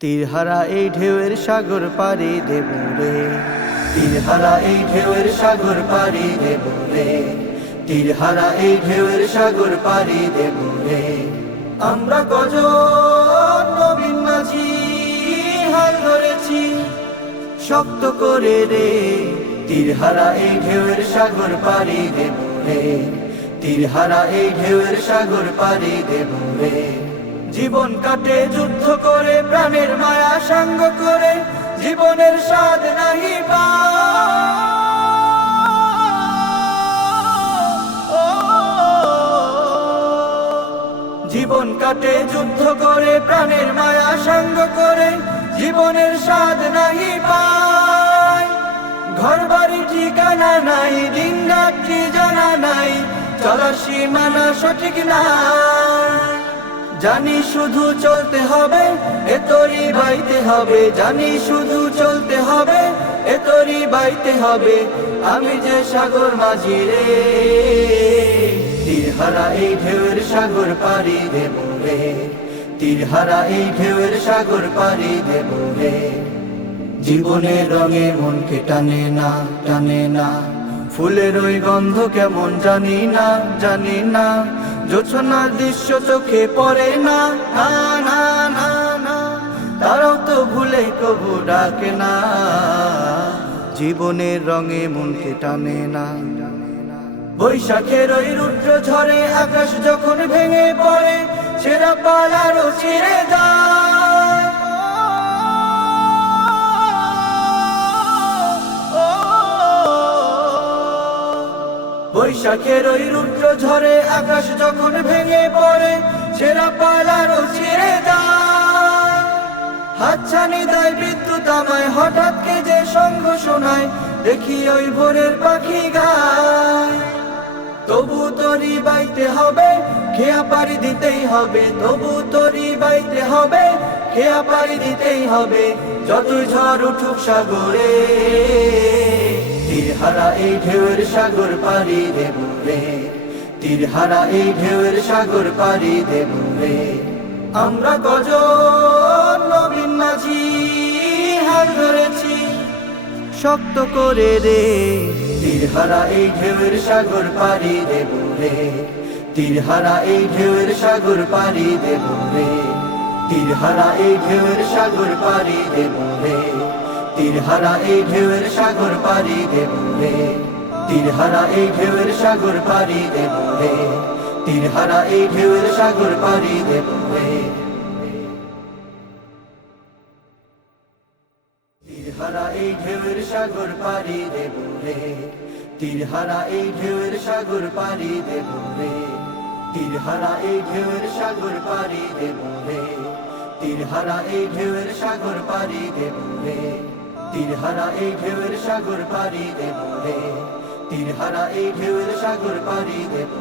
তীরহারা এই ঢেউয়ের সাগর পারি দেব রে। তীরহারা এই ঢেউয়ের সাগর পারি দেব রে। তীরহারা এই ঢেউয়ের সাগর পারি দেব রে। আমরা কজন নবীন মাঝি, হাল ধরেছি শক্ত করে রে। তীরহারা এই ঢেউয়ের সাগর পারি দেব রে। তীরহারা এই ঢেউয়ের সাগর পারি দেব রে। জীবন কাটে, যুদ্ধ করে, প্রাণের মায়া সঙ্গ করে, জীবনের স্বাদ নাহি পা। জীবন কাটে, যুদ্ধ করে, প্রাণের মায়া সঙ্গ করে, জীবনের স্বাদ নাহি পায়। ঘর বাড়ি ঠিকানা নাই দিন রাত্রি জানা নাই, চলার সীমানা সঠিক না জানি শুধু চলতে হবে, এ তোরি বাইতে হবে। জানি শুধু চলতে হবে, এ তোরি বাইতে হবে। আমি যে সাগর মাঝি রে, তীরহারা এই ঢেউয়ের সাগর পারি দেব রে। তীরহারা এই ঢেউয়ের সাগর পারি দেব রে। জীবনের রঙে মনকে টানে না টানে না। ফুলের ওই গন্ধ কেমন জানি না জানি না। জোছনার দৃশ্য চোখে পড়ে না। না না না না। তারাও তো ভুলে কবু ডাকে না। জীবনের রঙে মনকে টানে না। বৈশাখের ওই রুদ্র ঝরে আকাশ যখন ভেঙে পড়ে, সেরা পালারও ছিঁড়ে যায়। বৈশাখের ওই রুদ্র ঝরে আকাশ যখন ভেঙে পড়ে, সেরা পালারও ছিঁড়ে যায়। হাতছানি দেয় বিদ্যুৎ আমায়, হঠাৎ কে যে সঙ্গ শোনায়, দেখি ওই ভোরের পাখি গায়। তবু তরি বাইতে হবে, খেয়া পারি দিতেই হবে, তবু তরি বাইতে হবে, খেয়া পারি দিতেই হবে, যতই ঝড় উঠুক সাগরে। তীরহারা এই ঢেউয়ের সাগর পারি রে। তীরহারা এই ঢেউয়ের সাগর পারি দেব রে। আমরা কজন নবীন মাঝি হাল ধরেছি শক্ত করে রে। তীরহারা এই ঢেউয়ের সাগর পারি দেব রে। তীরহারা এই ঢেউয়ের সাগর পারি দেব রে। তীরহারা এই ঢেউয়ের সাগর পারি দেব রে। তীরহারা এই ঢেউয়ের সাগর পারি দেব রে। তীরহারা এই ঢেউয়ের সাগর পারি দেব রে। তীরহারা এই ঢেউয়ের সাগর পারি দেব রে। তীরহারা এই ঢেউয়ের সাগর পারি দেব রে। তীরহারা এই ঢেউয়ের সাগর পারি দেব রে। তীরহারা এই ঢেউয়ের সাগর পারি দেব রে। তীরহারা এই ঢেউয়ের সাগর পারি দেব রে। তীরহারা এই ঢেউয়ের সাগর পাড়ি দেব রে তীরহারা এই ঢেউয়ের সাগর পাড়ি দেব